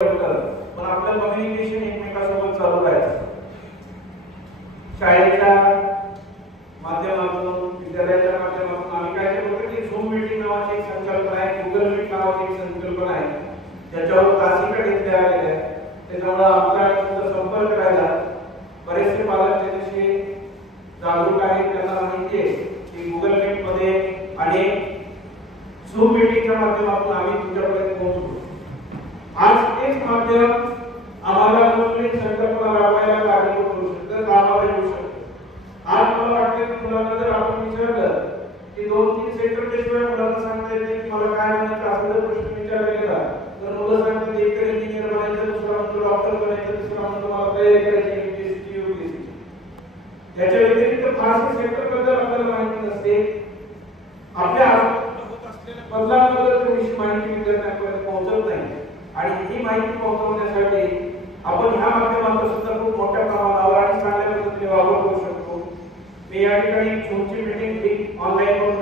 पण आपलं कम्युनिकेशन एकमेकांसोबत चालू राहायचं. शाळेच्या माध्यमातून, विद्यालयाच्या माध्यमातून आम्ही काय केलं होतं की झूम मीटिंग नावाची एक संकल्पना आहे, गुगल मीट नावाची एक संकल्पना आहे, त्याच्यावर तासिका घेतल्या गेल्या. त्याच्यामुळे आमचा संपर्क राहिला. बरेचसे पालक त्याच्याशी जागरूक आहेत, त्यांना माहिती आहे की गुगल मीट मध्ये आणि झूम मीटिंगच्या माध्यमातून आम्ही तुमच्यापर्यंत पोहोचतो. आज तेच माध्यम आम्हाला नवीन संकल्पना राबवायला कारणीभूत करू शकतं, कामाला येऊ शकतं. आज मला वाटतं की मुलांना जर आपण विचारलं की 2-3 सेक्टरच्या शिवाय मुलांना सांगता येते की मला काय बनायचं असं जर प्रश्न विचारला गेला तर मुलं सांगतात एक तर इंजिनियर बनायचं, दुसरा म्हणतो डॉक्टर बनायचं, तिसरा म्हणतो मला तयारी करायची एमपीएससी यूपीएससी. याच्या व्यतिरिक्त फारसे सेक्टर बद्दल आपल्याला माहिती नसते. आपल्या होत असलेल्या बदलांबद्दल थोडीशी माहिती विद्यार्थ्यांपर्यंत पोहोचत नाही. आणि ही माहिती पोहोचवण्यासाठी आपण ह्या माध्यमातून सुद्धा खूप मोठ्या प्रमाणावर आणि चांगल्या पद्धतीने वापर करू शकतो. मी या ठिकाणी झूमची मीटिंग ऑनलाईन करून